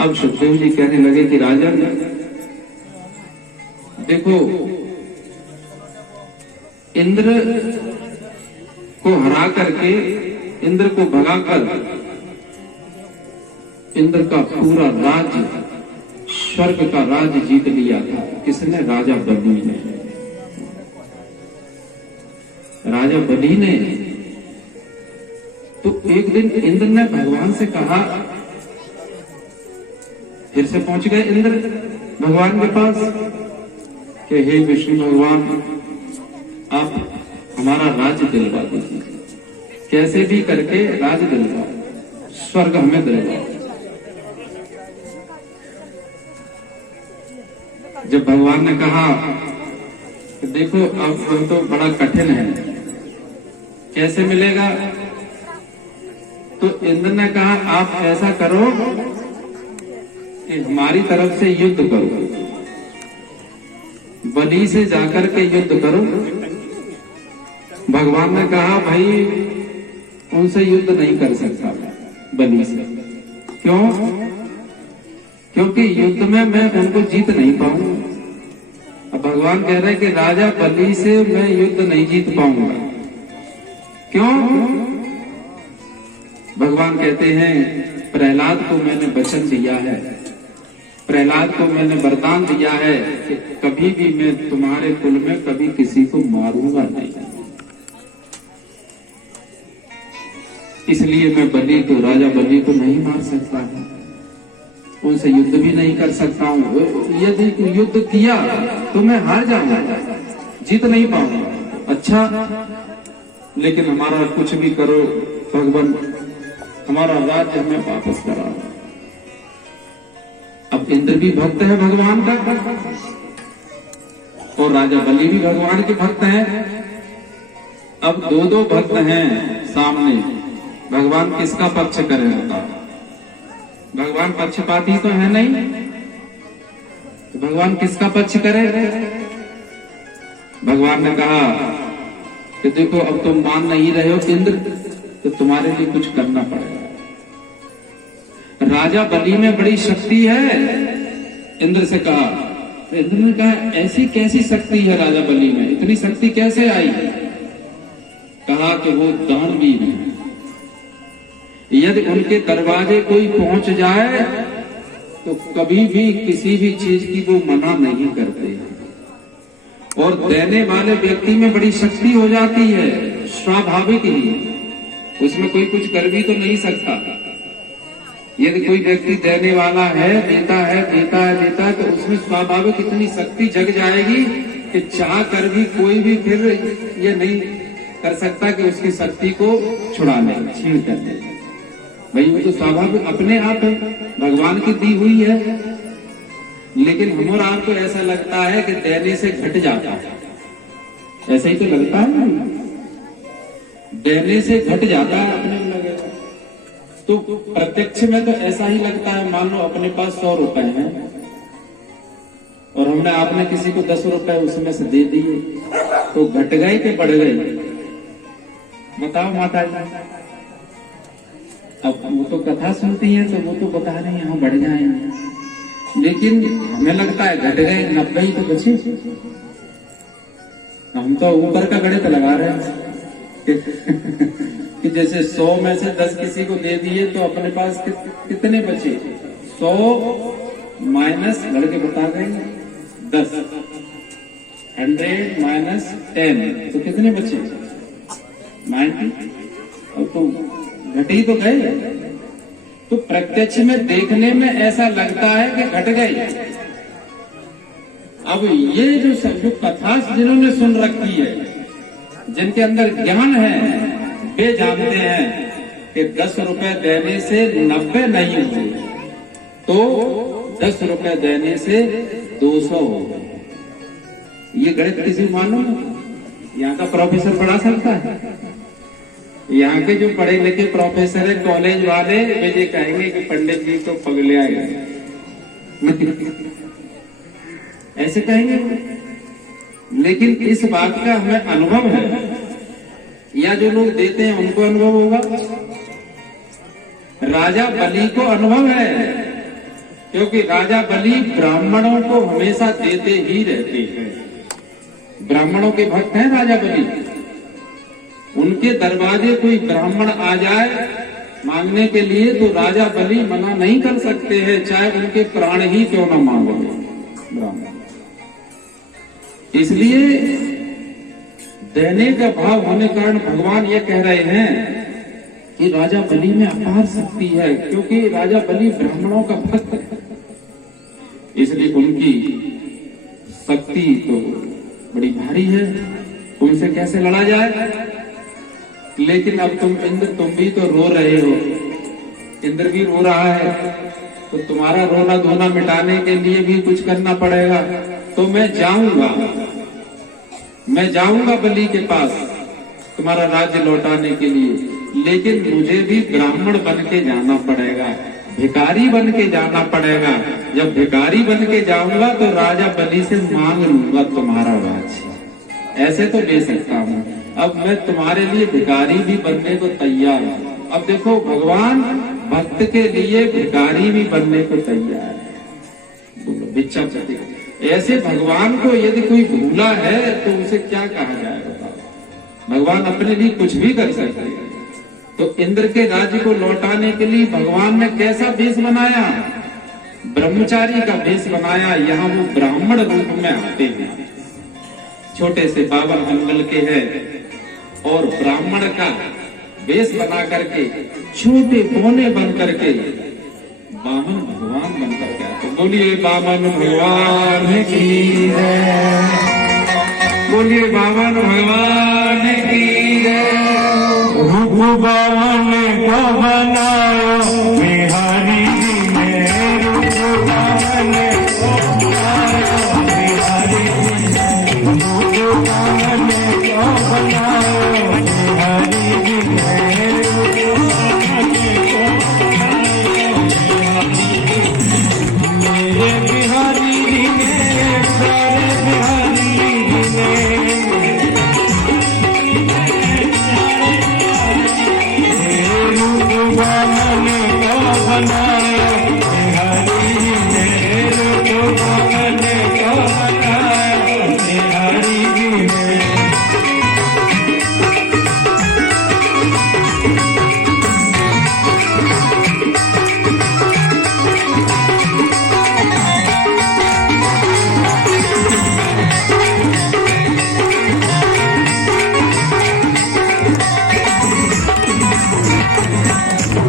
अब सुखदेव जी कहने लगे कि राजन देखो, इंद्र को हरा करके, इंद्र को भगाकर इंद्र का पूरा राज्य, स्वर्ग का राज्य जीत लिया था। किसने? राजा बलि ने। राजा बलि ने। तो एक दिन इंद्र ने भगवान से कहा, फिर से पहुंच गए इंद्र भगवान के पास कि हे विष्णु भगवान, आप हमारा राज्य दिलवा दीजिए, कैसे भी करके राज्य दिलवाओ, स्वर्ग हमें दिलवाओ। जब भगवान ने कहा कि देखो अब तो बड़ा कठिन है, कैसे मिलेगा? तो इंद्र ने कहा आप ऐसा करो कि हमारी तरफ से युद्ध करो, बलि से जाकर के युद्ध करो। भगवान ने कहा भाई उनसे युद्ध नहीं कर सकता बलि से। क्यों? क्योंकि युद्ध में मैं उनको जीत नहीं पाऊंगा। अब भगवान कह रहे हैं कि राजा बलि से मैं युद्ध नहीं जीत पाऊंगा। क्यों? भगवान कहते हैं प्रहलाद को मैंने वचन दिया है, प्रहलाद को मैंने वरदान दिया है कि कभी भी मैं तुम्हारे कुल में कभी किसी को मारूंगा नहीं। इसलिए मैं बलि को, राजा बलि को नहीं मार सकता हूं, उनसे युद्ध भी नहीं कर सकता हूं। यदि युद्ध किया तो मैं हार जाऊंगा, जीत नहीं पाऊंगा। अच्छा, लेकिन हमारा कुछ भी करो भगवान, हमारा राज्य हमें वापस कराओ। अब इंद्र भी भक्त है भगवान का और राजा बलि भी भगवान के भक्त हैं। अब दो दो भक्त हैं सामने, भगवान किसका पक्ष करे? होता भगवान पक्षपाती तो है नहीं, तो भगवान किसका पक्ष करे? भगवान ने कहा कि देखो अब तुम मान नहीं रहे हो इंद्र, तो तुम्हारे लिए कुछ करना पड़ेगा। राजा बलि में बड़ी शक्ति है, इंद्र से कहा। इंद्र ने कहा ऐसी कैसी शक्ति है राजा बलि में, इतनी शक्ति कैसे आई? कहा कि वो दानवीर है, यदि उनके दरवाजे कोई पहुंच जाए तो कभी भी किसी भी चीज की वो मना नहीं करते, और देने वाले व्यक्ति में बड़ी शक्ति हो जाती है स्वाभाविक ही, उसमें कोई कुछ कर भी तो नहीं सकता। यदि कोई व्यक्ति देने वाला है, देता है देता है देता है, तो उसमें स्वाभाविक इतनी शक्ति जग जाएगी कि चाह कर भी कोई भी फिर ये नहीं कर सकता कि उसकी शक्ति को छुड़ा ले, छीन कर ले। भाई वो तो स्वाभाविक अपने आप है, भगवान की दी हुई है। लेकिन हम और आपको ऐसा लगता है कि देने से घट जाता है, ऐसा ही तो लगता है, देने से घट जाता है अपने में लगेगा। तो प्रत्यक्ष में तो ऐसा ही लगता है। मान लो अपने पास 100 रुपए हैं और हमने, आपने किसी को 10 रुपए उसमें से दे दिए, तो घट गए कि बढ़ गए? बताओ माता जी। अब वो तो कथा सुनती है तो वो तो बता रहे हैं यहाँ बढ़ जाएंगे, लेकिन हमें लगता है घट गए, 90 ही तो बचे। हम तो ऊपर का गणित लगा रहे हैं कि जैसे 100 में से 10 किसी को दे दिए तो अपने पास कितने बचे? 100 माइनस लड़के बता गए 10, 100 माइनस 10 तो कितने बचे? 90। अब तो घट ही तो गए। तो प्रत्यक्ष में देखने में ऐसा लगता है कि घट गए। अब ये जो कथा जिन्होंने सुन रखी है, जिनके अंदर ज्ञान है, वे जानते हैं कि 10 रुपए देने से 90 नहीं हुए, तो 10 रुपए देने से 200 हो गए। ये गणित किसी मालूम? यहाँ का प्रोफेसर पढ़ा सकता है? यहाँ के जो पढ़े लिखे प्रोफेसर है, कॉलेज वाले, वे ये कहेंगे कि पंडित जी तो पगले आए ऐसे कहेंगे। लेकिन इस बात का हमें अनुभव है, या जो लोग देते हैं उनको अनुभव होगा। राजा बलि को अनुभव है क्योंकि राजा बलि ब्राह्मणों को हमेशा देते ही रहते हैं। ब्राह्मणों के भक्त हैं राजा बलि। उनके दरवाजे कोई ब्राह्मण आ जाए मांगने के लिए तो राजा बलि मना नहीं कर सकते हैं, चाहे उनके प्राण ही क्यों न मांग ले ब्राह्मण। इसलिए देने का भाव होने के कारण भगवान ये कह रहे हैं कि राजा बलि में अपार शक्ति है, क्योंकि राजा बलि ब्राह्मणों का भक्त है, इसलिए उनकी शक्ति तो बड़ी भारी है। उनसे कैसे लड़ा जाए? लेकिन अब तुम इंद्र, तुम भी तो रो रहे हो, इंद्र भी रो रहा है, तो तुम्हारा रोना धोना मिटाने के लिए भी कुछ करना पड़ेगा। तो मैं जाऊंगा बलि के पास तुम्हारा राज्य लौटाने के लिए, लेकिन मुझे भी ब्राह्मण बन के जाना पड़ेगा, भिखारी बन के जाना पड़ेगा। जब भिखारी बन के जाऊंगा तो राजा बलि से मांग लूंगा तुम्हारा राज्य, ऐसे तो ले सकता हूँ। अब मैं तुम्हारे लिए भिखारी भी बनने को तैयार हूँ। अब देखो, भगवान भक्त के लिए भिखारी भी बनने को तैयार है। बोलो भिक्षा चढ़ी। ऐसे भगवान को यदि कोई भूला है तो उसे क्या कहा जाए बताओ? भगवान अपने लिए कुछ भी कर सकते हैं। तो इंद्र के राज्य को लौटाने के लिए भगवान ने कैसा वेश बनाया? ब्रह्मचारी का वेश बनाया। यहाँ वो ब्राह्मण रूप में आते हैं, छोटे से 52 अंगुल के हैं, और ब्राह्मण का वेश बना करके, छोटे पौने बन करके वामन भगवान बनकर के आते। बोलिए वामन भगवान की जय, बोलिए वामन भगवान की जय। रूप वामन को बनायो बिहारी जी ने, रूप वामन को बनायो बिहारी जी ने, रूप वामन को बनायो बिहारी जी ने, रूप वामन को बनायो मेरे बिहारी जी ने, प्यारे बिहारी जी ने। वामन को बनाया बिहारी जी ने, रूप वामन को बनाया बिहारी जी ने।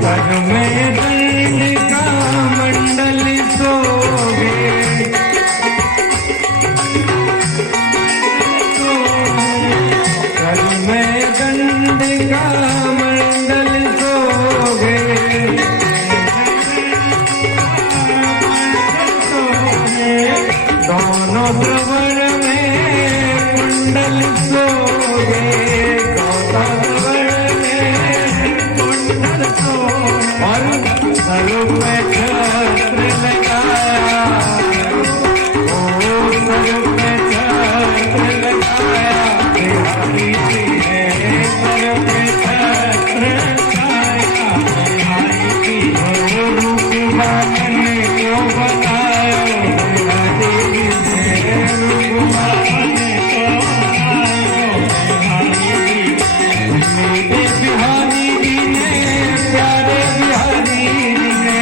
घर में दंड का मंडल सोगे, घर में दंड का मंडल सोगे, दोनों प्रवर में कुंडल सोगे, और सर पे छत्र लगाया, ओ सर पे छत्र लगाया बिहारी जी ने, सर पे छत्र लगाया बिहारी जी ने। रूप वामन को बनाया बिहारी जी ने, रूप वामन को बनाया बिहारी जी ने। मेरे बिहारी जी ने, प्यारे बिहारी जी ने,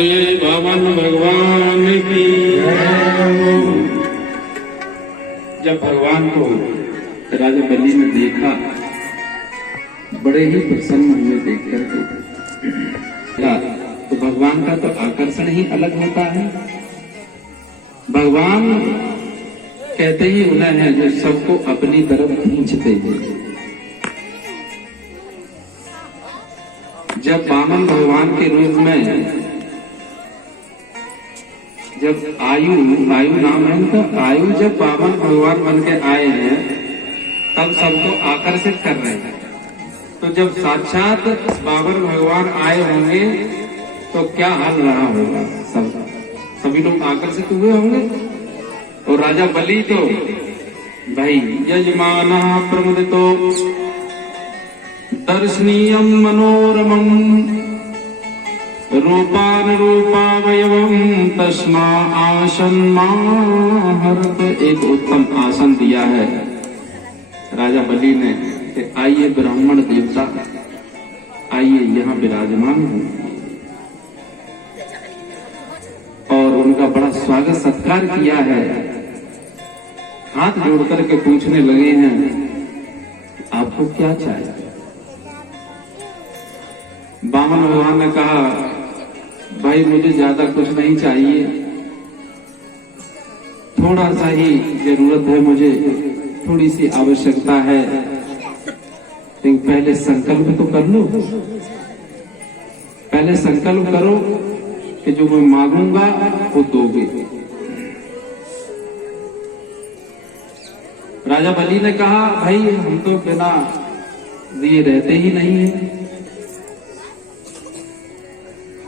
बोलिए बामन भगवान की। जब भगवान को राजा बलि ने देखा, बड़े ही प्रसन्न हुए देख करके। तो भगवान का तो आकर्षण ही अलग होता है। भगवान कहते ही उन्हें हैं जो सबको अपनी तरफ खींचते हैं। जब वामन भगवान के रूप में, जब आयु नाम है तो आयु जब वामन भगवान बन के आए हैं, तब सबको आकर्षित कर रहे हैं। तो जब साक्षात वामन भगवान आए होंगे तो क्या हाल रहा होगा, सभी लोग आकर्षित हुए होंगे। और राजा बलि तो भाई यजमाना प्रमुदितो दर्शनीयम मनोरमम रूपान रूपावयवम तस्मा आसन माहरत। एक उत्तम आसन दिया है राजा बलि ने कि आइए ब्राह्मण देवता, आइए यहाँ विराजमान हो। और उनका बड़ा स्वागत सत्कार किया है। हाथ जोड़ करके पूछने लगे हैं आपको क्या चाहिए। वामन भगवान ने कहा भाई मुझे ज्यादा कुछ नहीं चाहिए, थोड़ा सा ही जरूरत है, मुझे थोड़ी सी आवश्यकता है, लेकिन पहले संकल्प तो कर लो। पहले संकल्प करो कि जो मैं मांगूंगा वो दोगे। राजा बलि ने कहा भाई हम तो बिना दिए रहते ही नहीं है,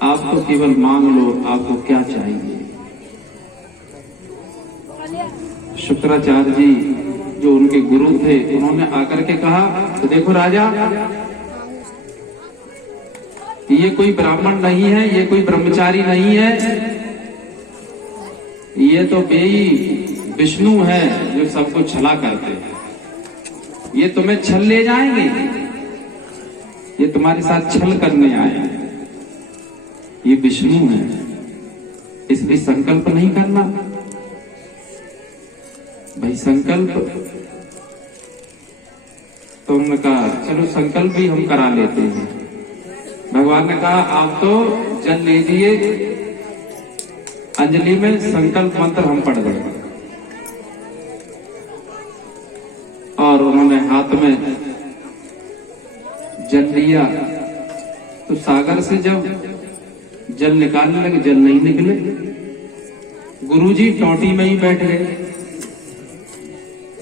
आप तो केवल मांग लो, आपको क्या चाहिए। शुक्राचार्य जी जो उनके गुरु थे, उन्होंने आकर के कहा तो देखो राजा, ये कोई ब्राह्मण नहीं है, ये कोई ब्रह्मचारी नहीं है, ये तो बेई विष्णु है जो सबको छला करते हैं। ये तुम्हें छल ले जाएंगे, ये तुम्हारे साथ छल करने आए हैं, ये विष्णु है, इसलिए संकल्प नहीं करना। भाई संकल्प तो उन्होंने कहा चलो संकल्प भी हम करा लेते हैं। भगवान ने कहा आप तो जल लीजिए, अंजलि में संकल्प मंत्र हम पढ़ देंगे। और उन्होंने हाथ में जल लिया तो सागर से जब जल निकालने लगे, जल नहीं निकले। गुरुजी टोटी में ही बैठ गए।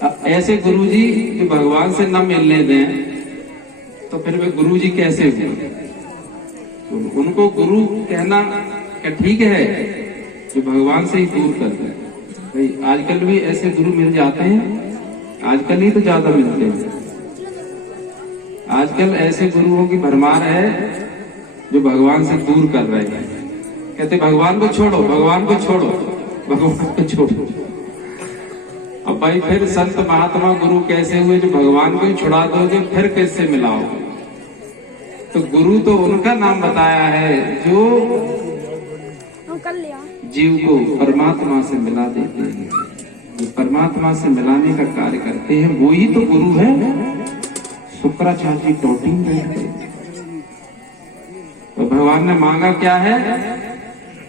अब ऐसे गुरुजी जो भगवान से न मिलने दें तो फिर वे गुरुजी कैसे हुए। उनको गुरु कहना क्या ठीक है जो भगवान से ही दूर कर दे। भाई आजकल भी ऐसे गुरु मिल जाते हैं, आजकल ही तो ज्यादा मिलते हैं। आजकल ऐसे गुरुओं की भरमार है जो भगवान से दूर कर रहे हैं। कहते भगवान को छोड़ो, भगवान को छोड़ो, भगवान को छोड़ो। अब भाई फिर संत महात्मा गुरु कैसे हुए जो भगवान को ही छुड़ा दोगे, फिर कैसे मिलाओ। तो गुरु तो उनका नाम बताया है जो जीव को परमात्मा से मिला देते हैं, जो परमात्मा से मिलाने का कार्य करते हैं, वो ही तो गुरु है। शुक्राचार्य जी टोटी में बैठ गए। तो भगवान ने मांगा क्या है,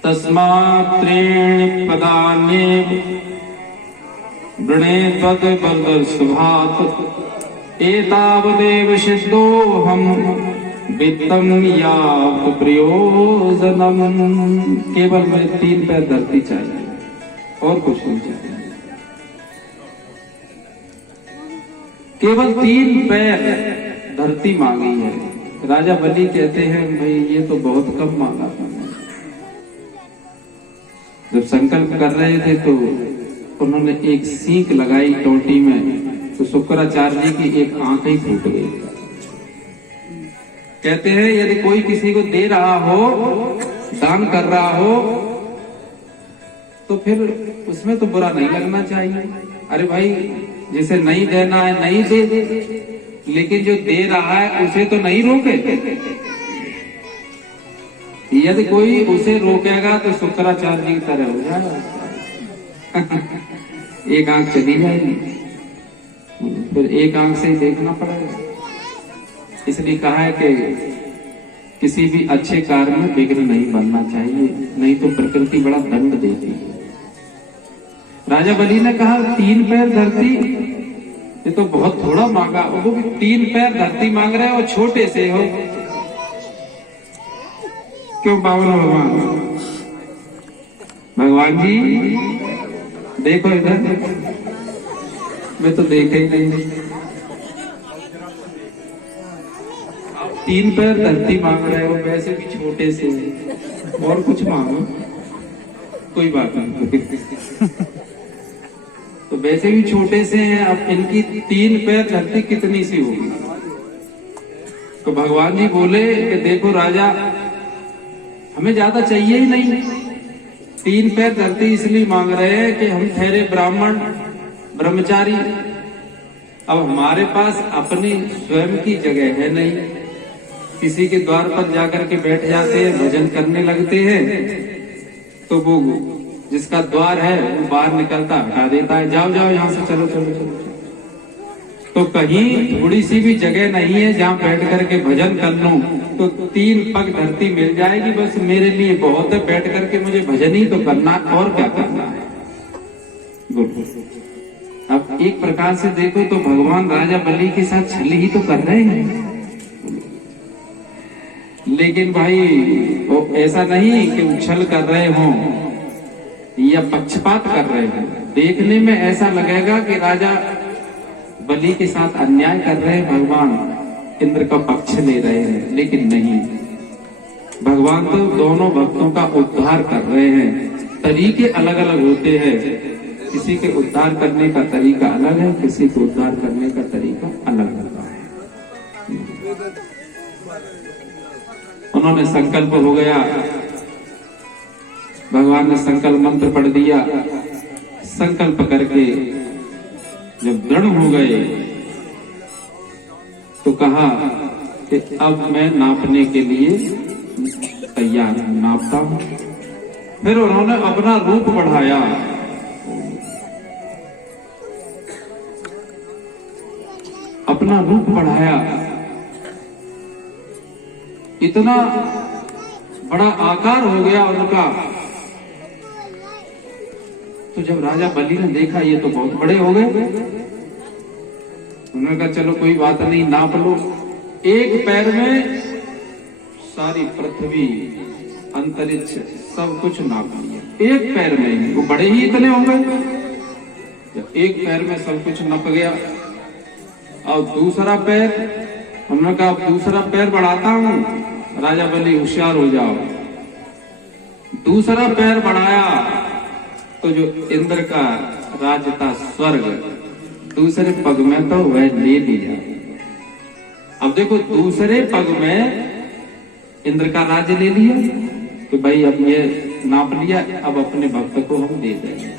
तस्मात् त्रीणि पदानि वृणे त्वत् बलदर्शभात् एतावदेव सिद्धोऽहम् वित्तम याप प्रयोजनम। केवल मैं 3 पैर धरती चाहिए और कुछ नहीं चाहिए। केवल 3 पैर धरती मांगी है। राजा बलि कहते हैं भाई ये तो बहुत कम मांगा था। जब संकल्प कर रहे थे तो उन्होंने एक सीख लगाई टोटी में, तो शुक्राचार्य जी की एक आंख ही फूट गई। कहते हैं यदि कोई किसी को दे रहा हो, दान कर रहा हो, तो फिर उसमें तो बुरा नहीं लगना चाहिए। अरे भाई जिसे नहीं देना है नहीं दे, लेकिन जो दे रहा है उसे तो नहीं रोके। यदि कोई उसे रोकेगा तो शुक्राचार्य जी की तरह हो जाएगा। एक आंख चली जाएगी, फिर एक आंख से ही देखना पड़ेगा। इसलिए कहा है कि किसी भी अच्छे कार्य में विघ्न नहीं बनना चाहिए, नहीं तो प्रकृति बड़ा दंड देती है। राजा बलि ने कहा 3 पैर धरती, ये तो बहुत थोड़ा मांगा। वो भी 3 पैर धरती मांग रहे हो, छोटे से हो। क्यों पावन भगवान? भगवान जी देखो इधर, मैं तो देखे ही नहीं। 3 पैर धरती मांग रहे हो, वैसे भी छोटे से, और कुछ मांगो, कोई बात नहीं। तो वैसे भी छोटे से हैं, अब इनकी 3 पैर धरती कितनी सी होगी? तो भगवान जी बोले कि देखो राजा, हमें ज्यादा चाहिए ही नहीं। 3 पैर धरती इसलिए मांग रहे हैं कि हम ठहरे ब्राह्मण ब्रह्मचारी, अब हमारे पास अपनी स्वयं की जगह है नहीं। किसी के द्वार पर जाकर के बैठ जाते हैं, भजन करने लगते हैं, तो वो जिसका द्वार है वो बाहर निकलता हटा देता है, जाओ जाओ यहाँ से, चलो चलो चलो। तो कहीं थोड़ी सी भी जगह नहीं है जहाँ बैठ करके भजन कर लूं, तो 3 पग धरती मिल जाएगी, बस मेरे लिए बहुत है। बैठ करके मुझे भजन ही तो करना, और क्या करना है। अब एक प्रकार से देखो तो भगवान राजा बलि के साथ छल ही तो कर रहे हैं। लेकिन भाई वो ऐसा नहीं कि उछल कर रहे हों या पक्षपात कर रहे हों। देखने में ऐसा लगेगा कि राजा बलि के साथ अन्याय कर रहे हैं, भगवान इंद्र का पक्ष ले रहे हैं, लेकिन नहीं। भगवान तो दोनों भक्तों का उद्धार कर रहे हैं। तरीके अलग अलग होते हैं, किसी के उद्धार करने का तरीका अलग है, किसी को उद्धार करने का तरीका अलग होता है। उन्होंने संकल्प हो गया, भगवान ने संकल्प मंत्र पढ़ दिया। संकल्प करके जब दृढ़ हो गए तो कहा कि अब मैं नापने के लिए तैयार हूं, नापता हूं। फिर उन्होंने अपना रूप बढ़ाया, अपना रूप बढ़ाया, इतना बड़ा आकार हो गया उनका। तो जब राजा बलि ने देखा ये तो बहुत बड़े हो गए, उन्होंने कहा चलो कोई बात नहीं, नाप लो। एक पैर में सारी पृथ्वी अंतरिक्ष सब कुछ नाप लिया, एक पैर में ही। वो बड़े ही इतने हो गए। जब एक पैर में सब कुछ नप गया, और दूसरा पैर, हमने कहा दूसरा पैर बढ़ाता हूं। राजा बलि होशियार हो जाओ। दूसरा पैर बढ़ाया तो जो इंद्र का राज था स्वर्ग, दूसरे पग में तो वह ले लिया। अब देखो दूसरे पग में इंद्र का राज्य ले लिया कि भाई अब ये नाप लिया, अब अपने भक्त को हम दे देंगे।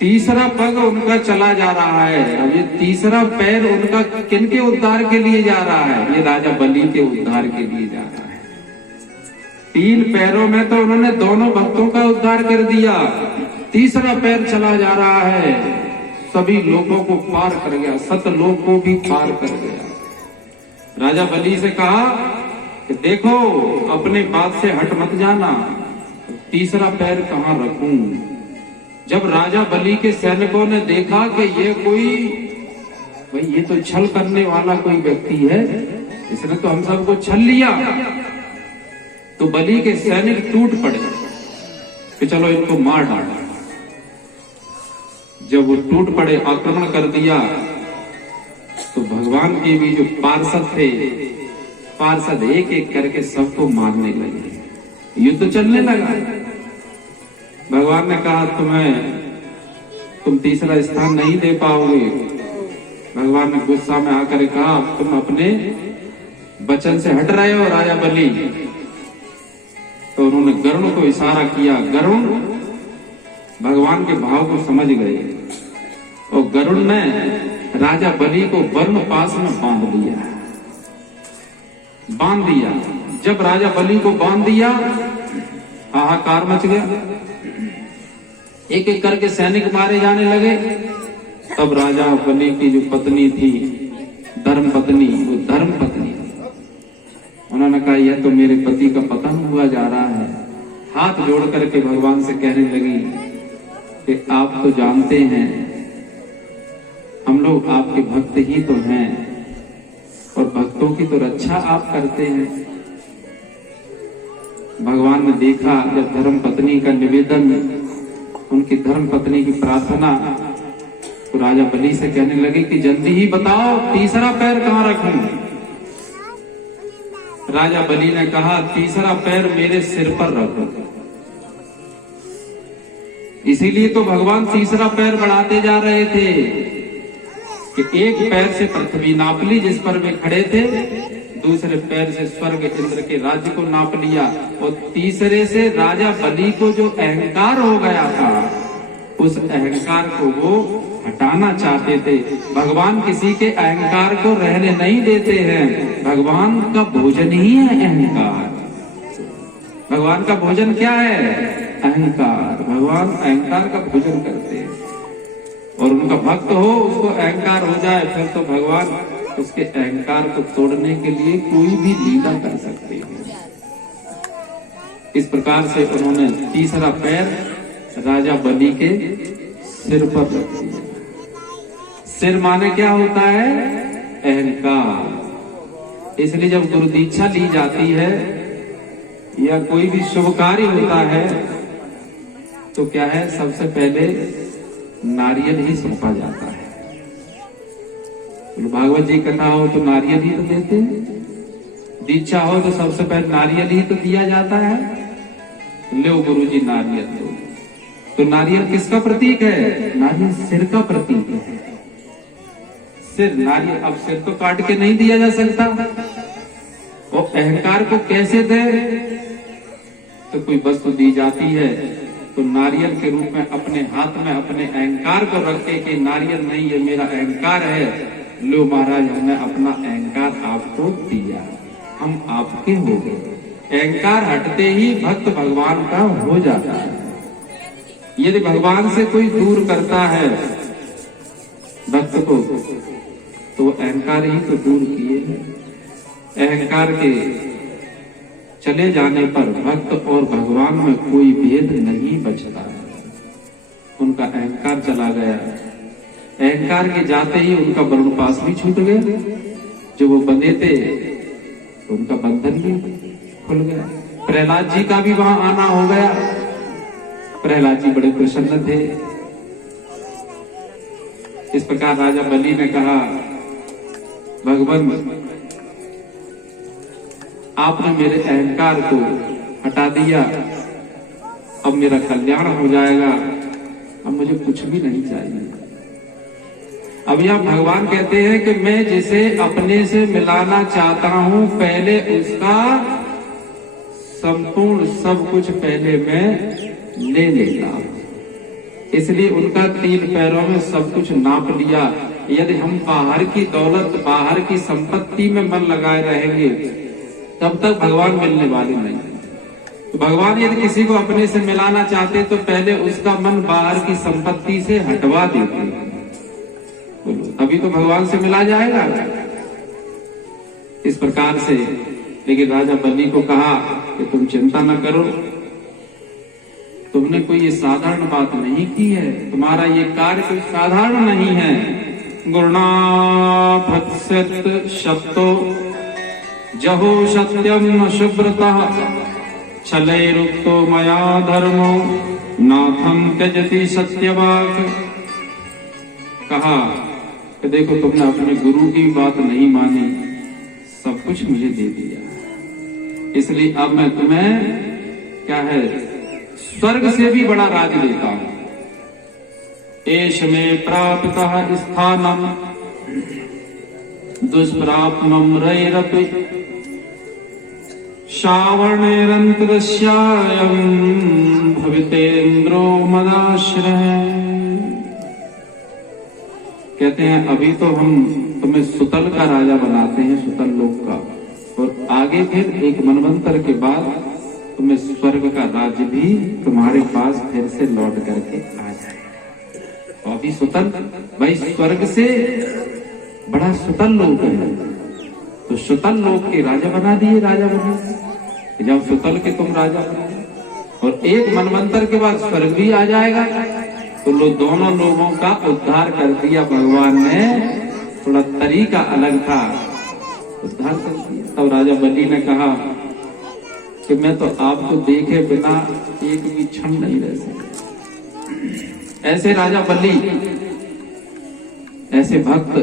तीसरा पग उनका चला जा रहा है। अब ये तीसरा पैर उनका किनके उद्धार के लिए जा रहा है? ये राजा बलि के उद्धार के लिए जा रहा है। 3 पैरों में तो उन्होंने दोनों भक्तों का उद्धार कर दिया, तीसरा पैर चला जा रहा है, सभी लोगों को पार कर गया, सतलोक को भी पार कर गया। राजा बलि से कहा कि देखो अपने बात से हट मत जाना, तीसरा पैर कहाँ रखूं। जब राजा बलि के सैनिकों ने देखा कि ये कोई, भाई ये तो छल करने वाला कोई व्यक्ति है, इसने तो हम सबको छल लिया, तो बलि के सैनिक टूट पड़े कि चलो इनको मार डाला। जब वो टूट पड़े, आक्रमण कर दिया, तो भगवान के भी जो पार्षद थे, पार्षद एक एक करके सबको मारने लगे, युद्ध चलने लगा। भगवान ने कहा तुम तीसरा स्थान नहीं दे पाओगे। भगवान ने गुस्सा में आकर कहा तुम अपने वचन से हट रहे हो राजा बलि। तो उन्होंने गरुड़ को इशारा किया। गरुड़ भगवान के भाव को समझ गए और गरुड़ ने राजा बलि को वर्ण पास में बांध दिया। जब राजा बलि को बांध दिया, हाहाकार मच गया, एक एक करके सैनिक मारे जाने लगे। तब राजा बलि की जो पत्नी थी, धर्म पत्नी, वो धर्म पत्नी, उन्होंने कहा यह तो मेरे पति का पतन हुआ जा रहा है। हाथ जोड़ करके भगवान से कहने लगी कि आप तो जानते हैं हम लोग आपके भक्त ही तो हैं और भक्तों की तो रक्षा आप करते हैं। भगवान ने देखा जब धर्म पत्नी का निवेदन, उनकी धर्म पत्नी की प्रार्थना, तो राजा बलि से कहने लगे कि जल्दी ही बताओ तीसरा पैर कहां रखूं। राजा बलि ने कहा तीसरा पैर मेरे सिर पर रखो। इसीलिए तो भगवान तीसरा पैर बढ़ाते जा रहे थे कि एक पैर से पृथ्वी नाप ली जिस पर वे खड़े थे, दूसरे पैर से स्वर्ग इंद्र के राज्य को नाप लिया, और तीसरे से राजा बलि को जो अहंकार हो गया था, उस अहंकार को वो हटाना चाहते थे। भगवान किसी के अहंकार को रहने नहीं देते हैं। भगवान का भोजन ही है अहंकार। भगवान का भोजन क्या है? अहंकार। भगवान अहंकार का भोजन करते हैं, और उनका भक्त हो उसको अहंकार हो जाए, फिर तो भगवान उसके अहंकार को तोड़ने के लिए कोई भी लीला कर सकते हैं। इस प्रकार से उन्होंने तीसरा पैर राजा बलि के सिर पर रख दिया। सिर माने क्या होता है? अहंकार। इसलिए जब गुरु दीक्षा ली जाती है या कोई भी शुभ कार्य होता है तो क्या है, सबसे पहले नारियल ही सौंपा जाता है। भागवत जी कथा हो तो नारियल ही तो देते हैं, दीक्षा हो तो सबसे पहले नारियल ही तो दिया जाता है। लो गुरु जी नारियल दो। तो नारियल किसका प्रतीक है? नारियल सिर का प्रतीक है। सिर, नारियल। अब सिर तो काट के नहीं दिया जा सकता, और अहंकार को कैसे दे? तो कोई वस्तु दी जाती है तो नारियल के रूप में अपने हाथ में अपने अहंकार को रख के कि नारियल नहीं, ये मेरा अहंकार है, लो महाराज हमने अपना अहंकार आपको दिया, हम आपके हो गए। अहंकार हटते ही भक्त भगवान का हो जाता है। यदि भगवान से कोई दूर करता है भक्त को, तो अहंकार ही तो दूर किए हैं। अहंकार के चले जाने पर भक्त और भगवान में कोई भेद नहीं बचता। उनका अहंकार चला गया, अहंकार के जाते ही उनका वरुण पास भी छूट गया, जो वो बंधे थे उनका बंधन भी खुल गया। प्रहलाद जी का भी वहां आना हो गया। प्रहलाद जी बड़े प्रसन्न थे। इस प्रकार राजा बलि ने कहा, भगवान आपने मेरे अहंकार को हटा दिया, अब मेरा कल्याण हो जाएगा, अब मुझे कुछ भी नहीं चाहिए। अब यहां भगवान कहते हैं कि मैं जिसे अपने से मिलाना चाहता हूं, पहले उसका संपूर्ण सब कुछ पहले मैं ले लेता। इसलिए उनका 3 पैरों में सब कुछ नाप लिया। यदि हम बाहर की दौलत, बाहर की संपत्ति में मन लगाए रहेंगे, तब तक भगवान मिलने वाले नहीं। तो भगवान यदि किसी को अपने से मिलाना चाहते तो पहले उसका मन बाहर की संपत्ति से हटवा देते, बोलो तभी तो भगवान से मिला जाएगा। इस प्रकार से, लेकिन राजा बलि को कहा कि तुम चिंता न करो, तुमने कोई ये साधारण बात नहीं की है, तुम्हारा ये कार्य कोई साधारण नहीं है। गुरुणाभत्सत शब्दो जहो सत्यम शुभ्रतः छलैरुक्तो मया धर्मो नाथम त्यजति सत्यवाक। कहा कि देखो तुमने अपने गुरु की बात नहीं मानी, सब कुछ मुझे दे दिया, इसलिए अब मैं तुम्हें क्या है, स्वर्ग से भी बड़ा राज देता हूं। एष में प्राप्तः स्थानम दुष्प्राप्तम रैरपि श्रावणेरन्तरस्यायं भवितेन्द्रो मदाश्रय। कहते हैं अभी तो हम तुम्हें सुतल का राजा बनाते हैं, सुतल लोक का, और आगे फिर एक मनवंतर के बाद तुम्हें स्वर्ग का राज्य भी तुम्हारे पास फिर से लौट करके आ जाएगा। तो अभी सुतल भाई स्वर्ग से बड़ा सुतल लोक है, तो सुतल लोक के राजा बना दिए राजा बने, जब सुतल के तुम राजा बने और एक मनवंतर के बाद स्वर्ग भी आ जाएगा। तो दोनों लोगों का उद्धार कर दिया भगवान ने, थोड़ा तरीका अलग था, उद्धार कर दिया। तब राजा बलि ने कहा कि मैं तो आपको देखे बिना एक भी क्षण नहीं रह सकता। ऐसे राजा बलि, ऐसे भक्त।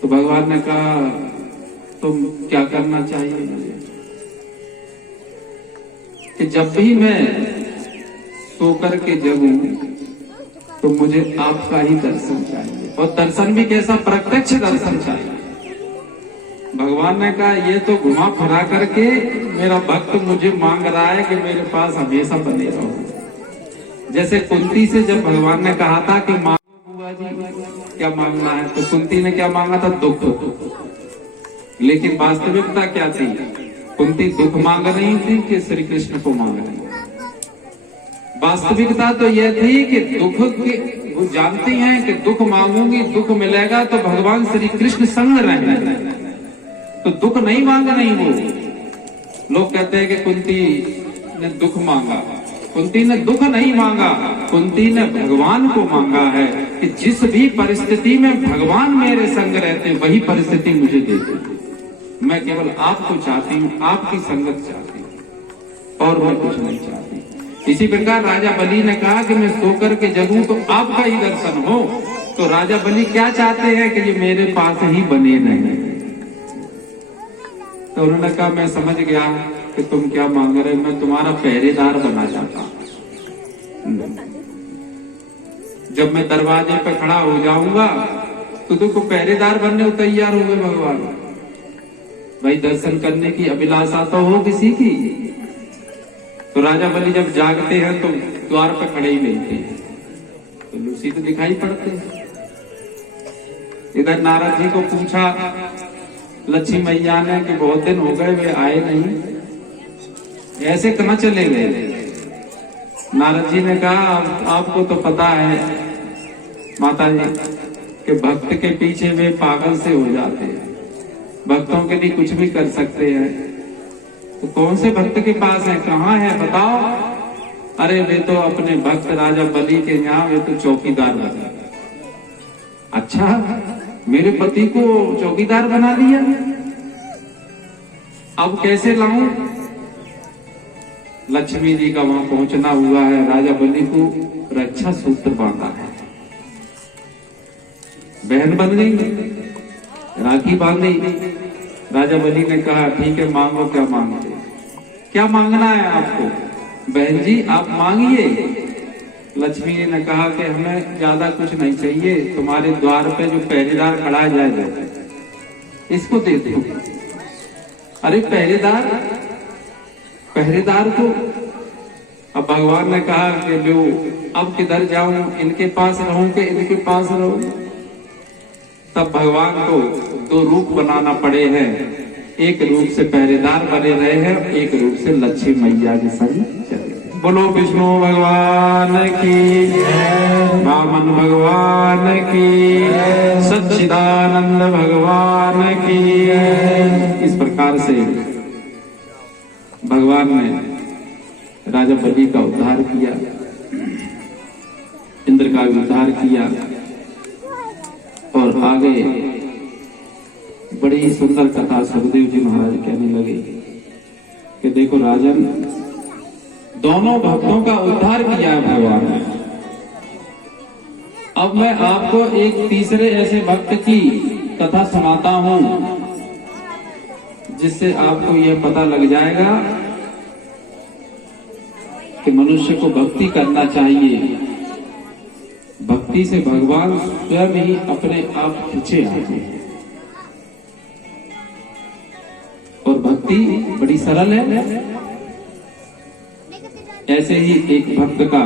तो भगवान ने कहा तुम क्या करना चाहिए मुझे, कि जब भी मैं सो करके जगूं तो मुझे आपका ही दर्शन चाहिए, और दर्शन भी कैसा, प्रत्यक्ष दर्शन चाहिए। भगवान ने कहा ये तो घुमा फिरा करके मेरा भक्त मुझे मांग रहा है कि मेरे पास हमेशा बने रहो। जैसे कुंती से जब भगवान ने कहा था कि मांगो बुआ जी क्या मांगना है, तो कुंती ने क्या मांगा था, दुख। लेकिन वास्तविकता क्या थी, कुंती दुख मांग रही थी कि श्री कृष्ण को मांग रही थी। वास्तविकता तो यह थी कि दुख के, वो जानती हैं कि दुख मांगूंगी दुख मिलेगा तो भगवान श्री कृष्ण संग रहेंगे, तो दुख नहीं मांग रही वो। लोग कहते हैं कि कुंती ने दुख मांगा, कुंती ने दुख नहीं मांगा, कुंती ने भगवान को मांगा है कि जिस भी परिस्थिति में भगवान मेरे संग रहते वही परिस्थिति मुझे दे दो। मैं केवल आपको चाहती हूँ, आपकी संगत चाहती हूँ और मैं कुछ नहीं चाहती। इसी प्रकार राजा बलि ने कहा कि मैं सोकर के जगूं तो आपका ही दर्शन हो। तो राजा बलि क्या चाहते हैं कि ये मेरे पास ही बने रहें। तो उन्होंने कहा मैं समझ गया कि तुम क्या मांग रहे, मैं तुम्हारा पहरेदार बनना चाहता हूं। जब मैं दरवाजे पे खड़ा हो जाऊंगा तो तुमको पहरेदार बनने को तैयार हो गए भगवान। भाई दर्शन करने की अभिलाषा तो हो किसी की। तो राजा बलि जब जागते हैं तो द्वार पर खड़े ही नहीं थे, तो लूसी तो दिखाई पड़ते हैं। इधर नारद जी को पूछा लक्ष्मी मैया ने कि बहुत दिन हो गए वे आए नहीं, ऐसे कहाँ चले गए। नारद जी ने कहा आपको तो पता है माता जी कि भक्त के पीछे वे पागल से हो जाते हैं, भक्तों के लिए कुछ भी कर सकते हैं। तो कौन से भक्त के पास है, कहाँ है बताओ। अरे वे तो अपने भक्त राजा बलि के यहाँ वे तो चौकीदार बने। अच्छा मेरे पति को चौकीदार बना दिया, अब कैसे लाऊं। लक्ष्मी जी का वहां पहुंचना हुआ है, राजा बलि को रक्षा सूत्र बांधा है, बहन बन गई, राखी बांधी। राजा बलि ने कहा ठीक है मांगो, क्या मांगते, क्या मांगना है आपको। बहन जी आप मांगिए। लक्ष्मी जी ने कहा कि हमें ज्यादा कुछ नहीं चाहिए, तुम्हारे द्वार पे जो पहरेदार खड़ा है जाए इसको दे दो। अरे पहरेदार, पहरेदार को। अब भगवान ने कहा कि लो अब किधर जाऊं, इनके पास रहूं कि इनके पास रहूं। तब भगवान को दो रूप बनाना पड़े हैं, एक रूप से पहरेदार बने रहे हैं, एक रूप से लक्ष्मी मैया के संग चले। बोलो विष्णु भगवान की, वामन भगवान की, सच्चिदानंद भगवान की। इस प्रकार से भगवान ने राजा बलि का उद्धार किया, इंद्र का उद्धार किया। और आगे बड़ी सुंदर कथा सुखदेव जी महाराज कहने लगे कि देखो राजन, दोनों भक्तों का उद्धार किया है भगवान ने। अब मैं आपको एक तीसरे ऐसे भक्त की कथा सुनाता हूं जिससे आपको यह पता लग जाएगा कि मनुष्य को भक्ति करना चाहिए। भक्ति से भगवान स्वयं ही अपने आप खींचे आते हैं। और भक्ति बड़ी सरल है। ऐसे ही एक भक्त का